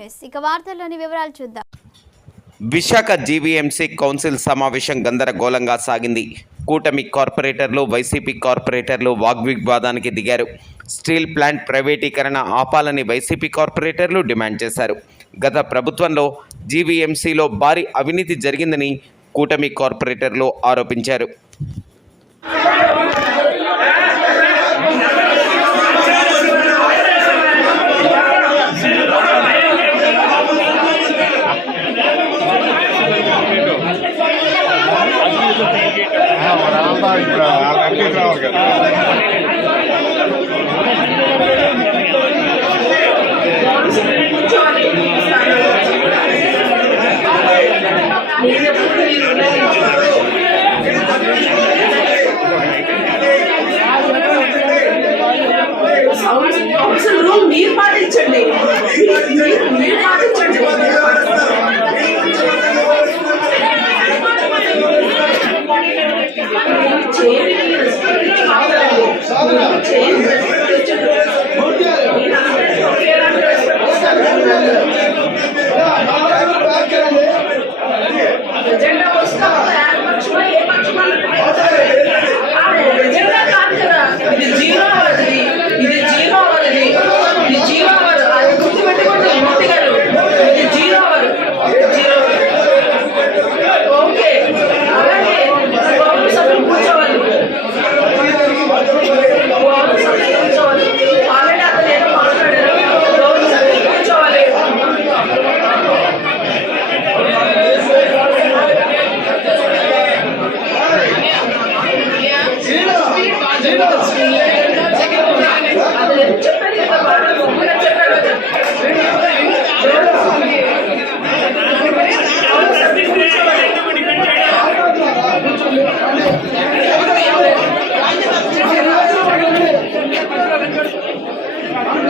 News. ఇక వార్తల్లోని వివరాలు చూద్దాం. విశాఖ జీవీఎంసీ కౌన్సిల్ సమావేశం గందరగోళంగా సాగింది. కూటమి కార్పొరేటర్లు వైసీపీ కార్పొరేటర్లు వాగ్వివాదానికి దిగారు. స్టీల్ ప్లాంట్ ప్రైవేటీకరణ ఆపాలని వైసీపీ కార్పొరేటర్లు డిమాండ్ చేశారు. గత ప్రభుత్వంలో జీవీఎంసీలో భారీ అవినీతి జరిగిందని కూటమి కార్పొరేటర్లు ఆరోపించారు. వాళ్ళంతా ఇప్పుడు వాళ్ళకి రావాలి కదా మీరు పాటించండి మీరు పాటించండి. হচ্ছে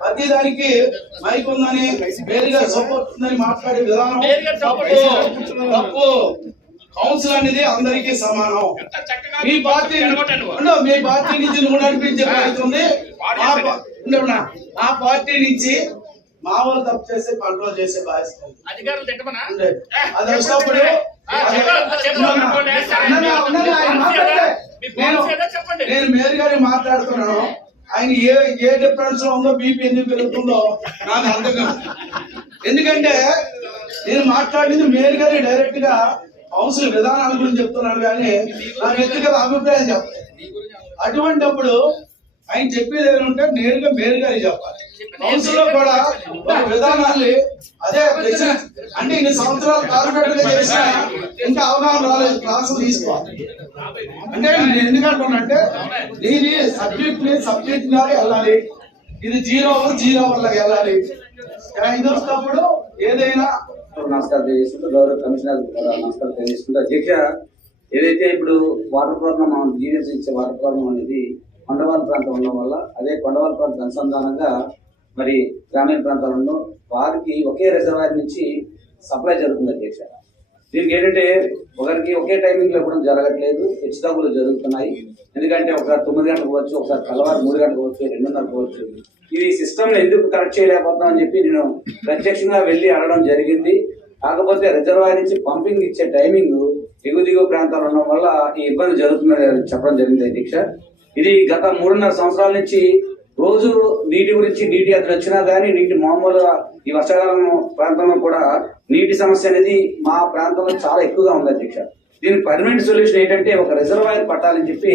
ప్రతి దానికి మైక్ ఉందని వేరుగా సపోర్ట్ ఉందని మాట్లాడే విధానం తప్పు. కౌన్సిల్ అనేది అందరికీ సమానం. మీ పార్టీ మీ పార్టీ నుంచి నువ్వు నడిపించే ఉన్నా. మా పార్టీ నుంచి మా వాళ్ళు తప్పు చేస్తే కంట్రోల్ చేసే బాధ్యత ఉంది. అది వచ్చినప్పుడు ఆ, నేను- మేయర్ గారిని మాట్లాడుతున్నాను. ఆయన ఏ ఏ డిఫరెన్స్లో ఉందో బీపీ ఎందుకు పెరుగుతుందో నాకు అర్థం కాదు. ఎందుకంటే నేను మాట్లాడింది మేయర్ గారి డైరెక్ట్గా కౌన్సిల్ విధానాల గురించి చెప్తున్నాను కానీ నా వ్యక్తిగత అభిప్రాయం చెప్పాలి అటువంటిప్పుడు ఆయన చెప్పేది ఏమంటే నేరుగా మేయర్ గారికి చెప్పాలి. కౌన్సిల్లో కూడా ఒక విధానాన్ని అదే అంటే ఇన్ని సంవత్సరాలు కార్పొరేట్ చేసిన ఇంకా అవగాహన రాలేదు క్లాసులు తీసుకోవాలి. అంటే నేను ఎందుకంటున్నానంటే దీని సబ్జెక్ట్ని సబ్జెక్ట్ గానే వెళ్ళాలి. ఇది జీరో అవర్ జీరో అవర్ లాగా వెళ్ళాలి ఇది వచ్చినప్పుడు ఏదైనా నమస్కారం తెలియజేస్తుంటే గౌరవ కమిషనర్ నమస్కారం తెలియజేస్తుంటే అధ్యక్ష ఏదైతే ఇప్పుడు వాటర్ ప్రాబ్లం మనం జీవించే ఇచ్చే వాటర్ ప్రాబ్లం అనేది కొండవాల ప్రాంతం ఉండడం వల్ల అదే కొండవాల ప్రాంతం అనుసంధానంగా మరి గ్రామీణ ప్రాంతాలలో వారికి ఒకే రిజర్వాయర్ నుంచి సప్లై జరుగుతుంది అధ్యక్ష దీనికి ఏంటంటే ఒకరికి ఒకే టైమింగ్లో కూడా జరగట్లేదు హెచ్చుతగ్గులు జరుగుతున్నాయి. ఎందుకంటే ఒకసారి తొమ్మిది గంటలకు పోవచ్చు ఒకసారి కలవారు మూడు గంటలకు పోవచ్చు రెండున్నర పోవచ్చు. ఇది సిస్టమ్ ఎందుకు కరెక్ట్ చేయలేకపోతున్నాం అని చెప్పి నేను ప్రత్యక్షంగా వెళ్ళి అడగడం జరిగింది. కాకపోతే రిజర్వాయర్ నుంచి పంపింగ్ ఇచ్చే టైమింగ్ దిగు దిగువ ప్రాంతాలు ఉండడం వల్ల ఈ ఇబ్బంది జరుగుతుందని చెప్పడం జరిగింది అధ్యక్ష. ఇది గత మూడున్నర సంవత్సరాల నుంచి రోజు నీటి గురించి నీటి అతను వచ్చినా కానీ నీటి మామూలుగా ఈ వర్షాకాలం ప్రాంతంలో కూడా నీటి సమస్య అనేది మా ప్రాంతంలో చాలా ఎక్కువగా ఉంది అధ్యక్ష. దీనికి పర్మనెంట్ సొల్యూషన్ ఏంటంటే ఒక రిజర్వాయర్ పట్టాలని చెప్పి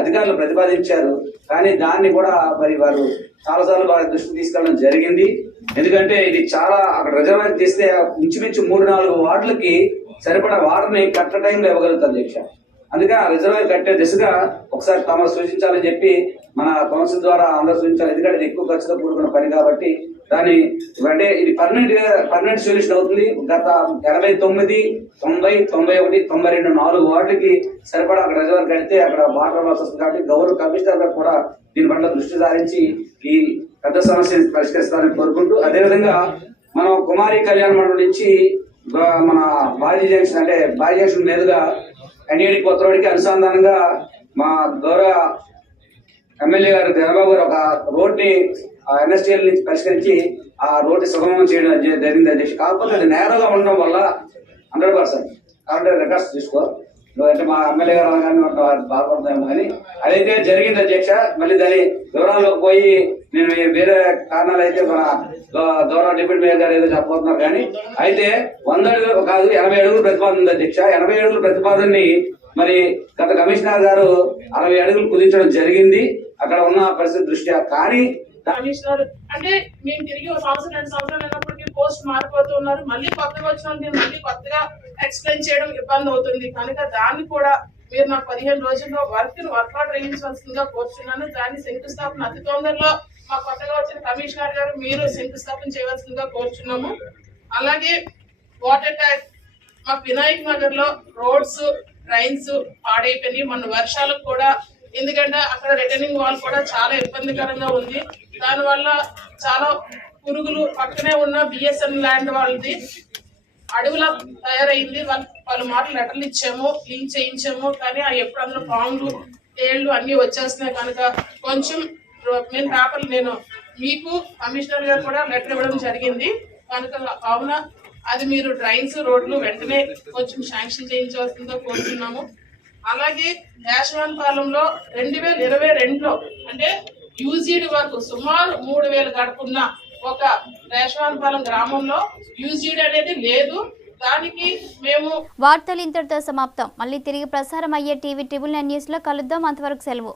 అధికారులు ప్రతిపాదించారు. కానీ దాన్ని కూడా మరి వారు చాలాసార్లు వారి దృష్టికి తీసుకెళ్ళడం జరిగింది. ఎందుకంటే ఇది చాలా అక్కడ రిజర్వాయర్ తీస్తే ఇంచుమించు మూడు నాలుగు వార్డులకి సరిపడా వాటర్ని కరెక్ట్ టైంలో ఇవ్వగలుగుతారు అధ్యక్ష. అందుకే ఆ రిజర్వాయర్ కట్టే దిశగా ఒకసారి తమ సూచించాలని చెప్పి మన కౌన్సిల్ ద్వారా అందరూ సూచించాలి. ఎందుకంటే ఇది ఎక్కువ ఖర్చుతో కూడుకున్న పని కాబట్టి దాని అంటే ఇది పర్మనెంట్ పర్మనెంట్ సొల్యూషన్ అవుతుంది. గత ఎనభై తొమ్మిది తొంభై తొంభై ఒకటి తొంభై రెండు నాలుగు వార్డులకి సరిపడా అక్కడ రిజర్వ్ కడితే అక్కడ వాటర్ లాస్ వస్తుంది కాబట్టి గౌరవ కమిషనర్ గారు కూడా దీని పట్ల దృష్టి సారించి ఈ పెద్ద సమస్యను పరిష్కరిస్తారని కోరుకుంటూ అదేవిధంగా మనం కుమారి కళ్యాణ మండలం నుంచి మన బాజీ జంక్షన్ అంటే బాజీ జంక్షన్ మీదుగా ఎన్ఏడి కొత్తవాడికి అనుసంధానంగా మా గౌరవ ఎమ్మెల్యే గారు చంద్రబాబు గారు ఒక రోడ్ని ఎన్ఎస్టీఎల్ నుంచి పరిష్కరించి ఆ రోడ్డు సుగమం చేయడం జరిగింది అధ్యక్ష. కాకపోతే అది నేరుగా ఉండడం వల్ల హండ్రెడ్ పర్సెంట్. కాబట్టి రికార్డ్స్ తీసుకో. నువ్వు అంటే మా ఎమ్మెల్యే గారు కానీ బాధపడతాము బాధపడతామేమో కానీ అదైతే జరిగింది అధ్యక్ష. మళ్ళీ దాని వివరాల్లోకి పోయి నేను వేరే కారణాలు అయితే మన గౌ- డిప్యూటీ మేయర్ గారు ఏదో చెప్పబోతున్నారు కానీ అయితే వంద అడుగులు కాదు ఎనభై అడుగులు ప్రతిపాదన ఉంది అధ్యక్ష. ఎనభై అడుగుల ప్రతిపాదనని మరి గత కమిషనర్ గారు అరవై అడుగులు కుదించడం జరిగింది. అక్కడ ఉన్న పరిస్థితి దృష్ట్యా కానీ కమిషనర్ అంటే మేము తిరిగి సంవత్సరం రెండు సంవత్సరాలు ఆల్మోస్ట్ మారిపోతూ ఉన్నారు. మళ్ళీ కొత్తగా వచ్చిన మీరు నేను మళ్ళీ కొత్తగా ఎక్స్ప్లెయిన్ చేయడం ఇబ్బంది అవుతుంది. కనుక దాన్ని కూడా మీరు నాకు పదిహేను రోజుల్లో వర్క్ వర్క్ ఆర్డర్ వేయించవలసిందిగా కోరుతున్నాను దాన్ని శంకుస్థాపన అతి తొందరలో మా కొత్తగా వచ్చిన కమిషనర్ గారు మీరు శంకుస్థాపన చేయవలసిందిగా కోరుచున్నాము. అలాగే వాటర్ ట్యాక్ మా వినాయక్ నగర్లో రోడ్స్ ట్రైన్స్ పాడైపోయినాయి. మొన్న వర్షాలకు కూడా ఎందుకంటే అక్కడ రిటర్నింగ్ వాల్ కూడా చాలా ఇబ్బందికరంగా ఉంది. దానివల్ల చాలా పురుగులు పక్కనే ఉన్న బిఎస్ఎన్ ల్యాండ్ వాళ్ళది. అడవుల తయారైంది. వాళ్ళు పలు మాటలు లెటర్లు ఇచ్చాము క్లీన్ చేయించాము. కానీ ఎప్పుడు అందులో పాములు తేళ్ళు అన్ని వచ్చేస్తున్నాయి కనుక కొంచెం రో- పేపర్లు నేను మీకు కమిషనర్ గారు కూడా లెటర్ ఇవ్వడం జరిగింది. కనుక కావున అది మీరు డ్రైన్స్ రోడ్లు వెంటనే కొంచెం శాంక్షన్ చేయించవలసిందో కోరుతున్నాము. అలాగే యాశవాన్ పాలెంలో రెండు వేల ఇరవై రెండులో అంటే యూజీడ్ వరకు సుమారు మూడు వేలు గడుపున్న ఒక రేషవాన్పాలెం గ్రామంలో యూజీడ్ అనేది లేదు. దానికి మేము వార్తలు ఇంతటితో సమాప్తం. మళ్ళీ తిరిగి ప్రసారం అయ్యే టీవీ ట్రిబుల్ నైన్ న్యూస్లో కలుద్దాం. అంతవరకు సెలవు.